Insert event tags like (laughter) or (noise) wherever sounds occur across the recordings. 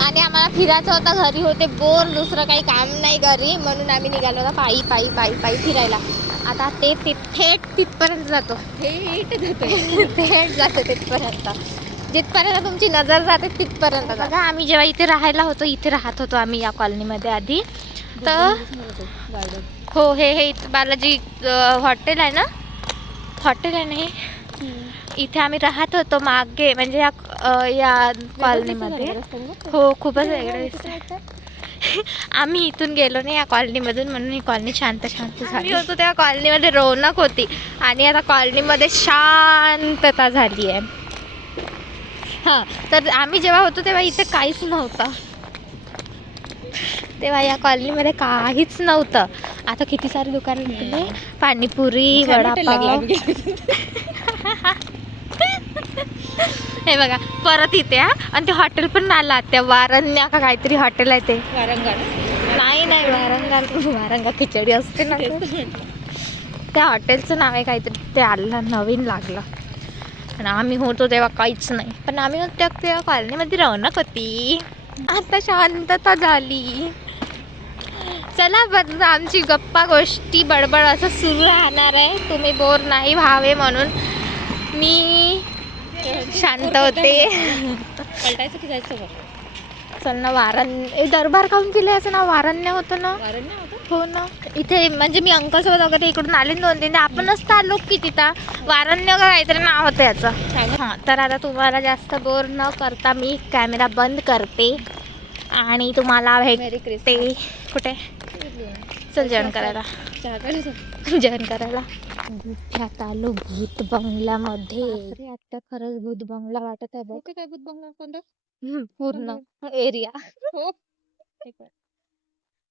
आणि आम्हाला फिरायचं होतं घरी होते बोर दुसरं काही काम नाही घरी. म्हणून आम्ही निघालो होतो पायी पायी पायी पायी फिरायला. आता ते थेट तिथपर्यंत जातो. थेट जातोय (laughs) थेट जातो तिथपर्यंत. जिथपर्यंत तुमची नजर जाते तिथपर्यंत बघा आम्ही जेव्हा इथे राहायला होतो इथे राहत होतो आम्ही या कॉलनीमध्ये आधी. तर हो हे हे इथं बालाजी हॉटेल आहे ना? हॉटेल आहे ना हे? इथे आम्ही राहत होतो मागे म्हणजे या या कॉलनीमध्ये. हो खूपच वेगळं दिसतं. (laughs) आम्ही इथून गेलो नाही या कॉलनीमधून म्हणून ही कॉलनी शांत शांत झाली. होतो त्या कॉलनीमध्ये रौनक होती आणि आता कॉलनीमध्ये शांतता झाली आहे. हां तर आम्ही जेव्हा होतो तेव्हा इथे काहीच नव्हतं. तेव्हा या कॉलनीमध्ये काहीच नव्हतं. आता किती सारे दुकान निघले? पाणीपुरी वडापाव. (laughs) (laughs) हे बघा परत इथे हा. आणि ते हॉटेल पण आला त्या वारण्या का काहीतरी हॉटेल आहे ते. वारंगाड नाही नाही वारंगा वारंगा खिचडी असते ना त्या हॉटेलचं नाव आहे काहीतरी ते आलं नवीन लागलं. आणि आम्ही होतो तेव्हा काहीच नाही. पण आम्ही होतो तेव्हा- कॉलनीमध्ये रौनक होती. आता शांतता झाली. चला बघ आमची गप्पा गोष्टी बडबड असं सुरू राहणार आहे. तुम्ही बोर नाही व्हावे म्हणून. मी शांत होते. पलटायचं की जायचं चल ना वारण्य ए, दरबार खाऊन केलं याचं नाव वारण्य होतं ना? हो ना. इथे म्हणजे मी अंकल सोबत वगैरे इकडून आले ना दोन तीन आपणच तर आलो की तिथं. वारण्य काहीतरी नाव होतं याचं. हां तर आता तुम्हाला जास्त बोर न करता मी कॅमेरा बंद करते. आणि तुम्हाला भेटते. कुठे? चल जेवण करायला. जेवण करायला. गुठ्यात आलो भूत बंगल्यामध्ये. आता खरंच भूत बंगला वाटत आहे बघ. काय बुद्ध बंगला? कोणता? हम्म, पूर्ण एरिया. हो.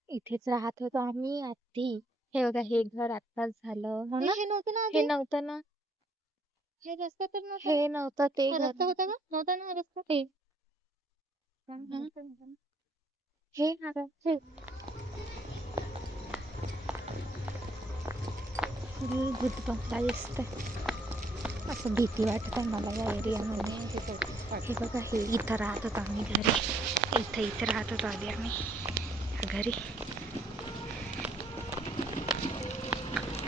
इथेच राहत होतो आम्ही आधी हे बघा हे घर आत्ताच झालं. हो ना? हे नव्हतं ना हे? नव्हतं ना? हे रस्ता तर नव्हता हे नव्हतं ते घर रस्ता होता का? नव्हता ना रस्ता? हे. हा. फुल भूत दिसतंय असं भीती वाटत आहे मला या एरियामध्ये. हे बघा हे इथं राहत होतो आम्ही घरी. इथं इथं राहत होतो आधी आम्ही. घरी.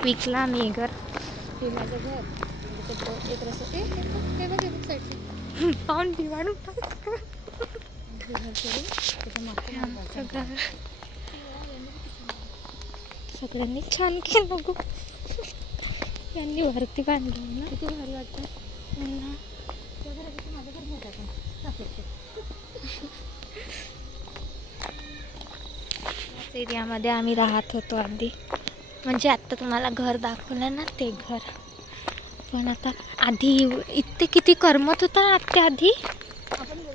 विकला मी घर. हे माझं घर. पाऊन सगळ्यांनी छान केलं गो. यांनी वरती बांधली ना. किती भारी वाटतं. माझं घर पण. एरियामध्ये आम्ही राहत होतो आधी. म्हणजे आत्ता तुम्हाला घर दाखवलं ना ते घर. पण आता आधी इतके किती करमत होतं ना आत्या आधी.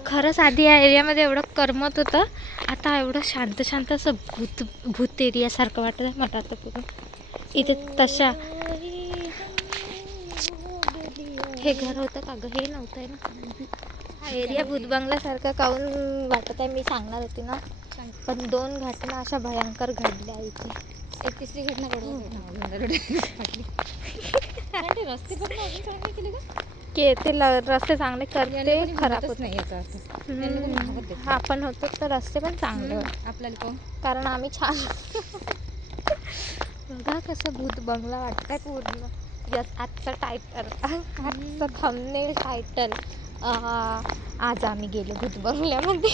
खरंच आधी या एरियामध्ये एवढं करमत होतं. आता एवढं शांत शांत असं भूत भूत एरियासारखं वाटत. आहे मला आता पूर्ण इथे तशा हे घर होतं का गं? हे नव्हतं आहे ना? हा एरिया भूतबंगल्यासारखं काहून वाटत आहे? मी सांगणार होती ना. पण दोन घटना अशा भयंकर घडल्या इथे. एक तिसरी घटना रस्ते पण चांगले केले का? की ते ल- रस्ते चांगले करते खराब होते नाही. आपण होतो तर रस्ते पण चांगले आपल्याला कारण आम्ही छान (laughs) बघा कसं भूत बंगला वाटतंय पूर्ण. यस आजचं टायटल आजचं थंबनेल टायटल आज आम्ही गेलो भूत बंगल्यामध्ये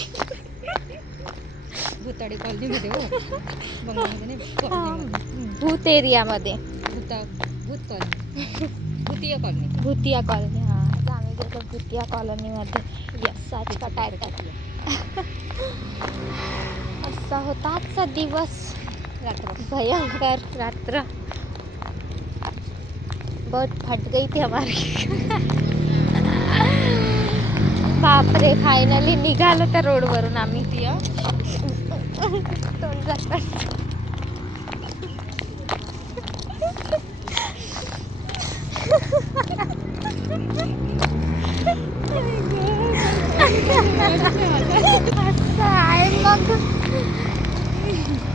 भूताडी कॉलनीमध्ये हो. बंगल्यामध्ये भूत एरियामध्ये. भूता भूत कॉलनी. भूतीय कॉलनी. भूतिया कॉलनी हा. आज आम्ही गेलो भूतिया कॉलनीमध्ये. यस आजचा टायटल असा होता आजचा दिवस. रात्र. भयंकर रात्र. बहुत फट गई थी हमारी। बापरे फायनली निघालो त्या रोडवरून आम्ही. भूतिया तोंड जातं. असं आहे मग.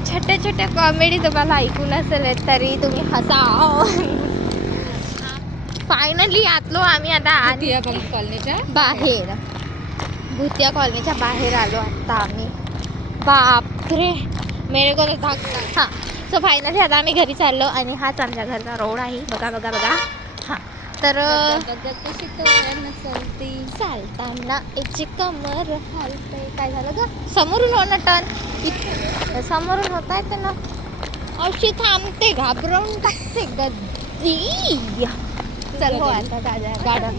छोट्या छोट्या कॉमेडी तुम्हाला ऐकून असेल तरी तुम्ही हसा फायनली आतलो आम्ही आता बंग कॉलनीच्या? बाहेर. भूतिया कॉलनीच्या बाहेर आलो आता आम्ही. बापरे. मेरे को हां. सो फायनली आता आम्ही घरी चाललो आणि हाच आमच्या घरचा रोड आहे. बघा बघा बघा. हां. तर चालताना याची कमर हालते काय झालं ग? समोरून हो ना टर्न समोरून होता येते ना. अशी थांबते घाबरवून टाकते गद्दी चल हो आता गाड्या गाड्या.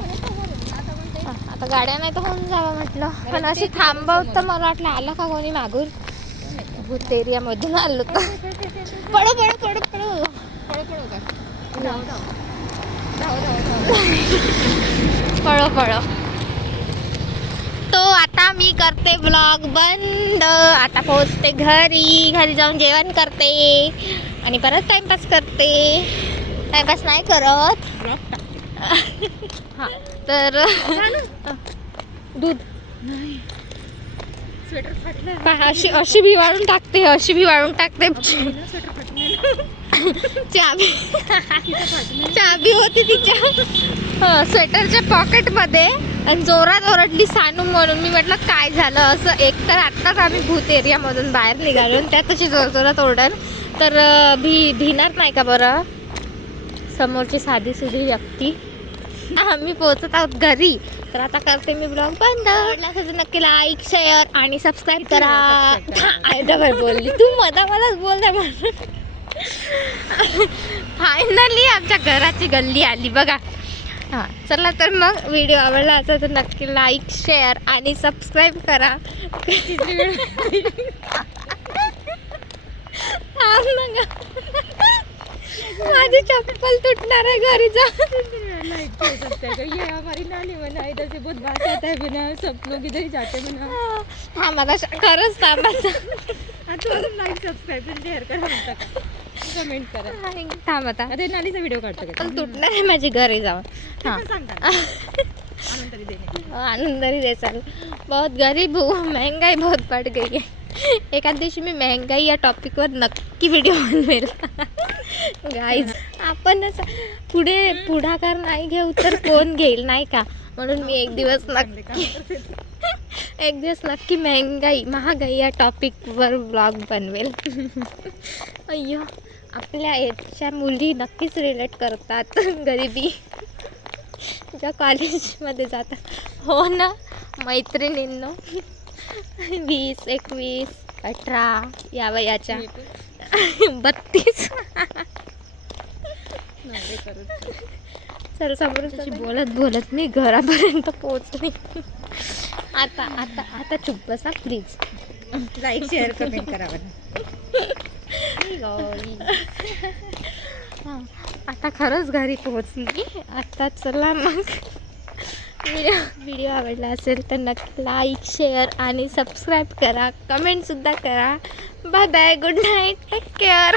आता गाड्या नाही तर होऊन जावं म्हटलं. पण अशी थांबवतं मला वाटलं आलं का कोणी मागून? भूत एरिया मधून आलो तर. पडो पडो पडो पडो पळो पळो. तो आता मी करते ब्लॉग बंद. आता पोहोचते घरी. घरी जाऊन जेवण करते. आणि परत टाइमपास करते. टाइमपास नाही करत. हा. तर दूध. अशी अशी भी वाळून टाकते अशी भी वाळून टाकते. चाबी. चाबी होती तिच्या. स्वेटरच्या पॉकेटमध्ये आणि जोरात ओरडली सानू म्हणून. मी म्हटलं काय झालं? असं एक तर आत्ताच आम्ही भूत एरियामधून बाहेर निघालो आणि त्यात तशी जोर जोरात ओरडल. तर भी भिणार नाही का बरं? समोरची साधी सुधी व्यक्ती. (laughs) आम्ही पोहोचत आहोत घरी. तर आता करते मी ब्लॉग बंद. आवडला नक्की लाईक शेअर आणि सबस्क्राईब करा. आयदा (laughs) बाई बोलली. तू मधा मलाच बोलते फायनली (laughs) आमच्या घराची गल्ली आली बघा. हां चला तर मग व्हिडिओ आवडला असेल तर नक्की लाईक शेअर आणि सबस्क्राईब करा. माझी चप्पल तुटणार आहे घरी जा. लाइट हो सकता है ये हमारी नानी बना इधर से बहुत बात आता है बिना सब लोग इधर ही जाते बिना आता श- खरंच थांब आता. आता अजून लाईक सबस्क्राईब आणि शेअर करा म्हणता का? कमेंट करा. थांब आता. हे नालीचा व्हिडिओ काढतो का? चप्पल तुटणार आहे माझी घरी जाऊन. हां. सांगता तरी आनंदरी दे चाल. बहुत गरीब हूँ महंगाई बहुत बढ़ गई है. एखाद दिवशी मी महंगाई या टॉपिकवर नक्की व्हिडिओ बनवेल. गाईज आपणच पुढे पुढाकार नाही घेऊ तर कोण घेईल नाही का? म्हणून मी एक दिवस नक्की एक दिवस नक्की महंगाई महागाई या टॉपिकवर ब्लॉग बनवेल. अय्यो आपल्या याच्या मुली नक्कीच रिलेट करतात गरिबी. ज्या कॉलेजमध्ये जातात. हो ना मैत्रिणींनो. वीस एकवीस अठरा या वयाच्या (laughs) बत्तीस. चल समोर बोलत बोलत मी घरापर्यंत पोहोचली. आता आता आता चुप बसा प्लीज लाईक शेअर कमेंट करा आता खरंच घरी पोहोचली. आता चला मग. व्हिडिओ व्हिडिओ आवडला असेल तर नक्की लाईक शेअर आणि सबस्क्राईब करा. कमेंटसुद्धा करा. Bye bye good night take care